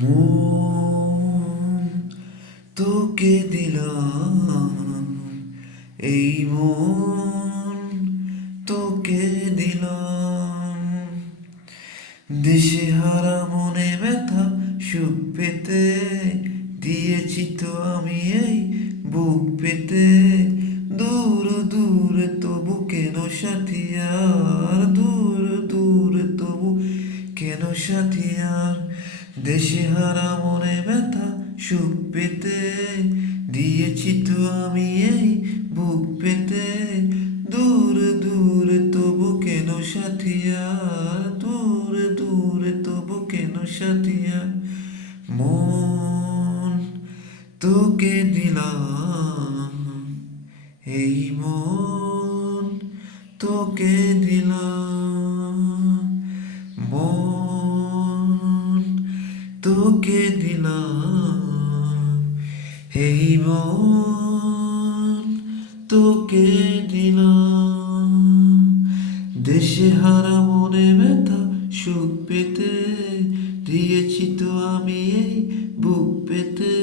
মন তোকে দিলাম, এই মন তোকে দিলাম। দিশেহারা মনে ব্যথা সুখ পেতে দিয়েছি তো আমি এই বুক পেতে। দূর দূর তবু কেন সাথী আর, দূর দূর তবু কেন সাথী আর। দেশেহারা মনে ব্যথা সুখ পেতে দিয়েছি তো আমি এই বুক পেতে। দূর দূর তবু কেন সাথী আর, দূর দূর তবু কেন সাথী আর। মন তোকে দিলাম, এই মন তোকে দিলাম। মন তোকে দিলাম, এই মন তোকে দিলাম। দেশেহারা মনে ব্যথা সুখ পেতে দিয়েছি তো আমি এই বুক পেতে।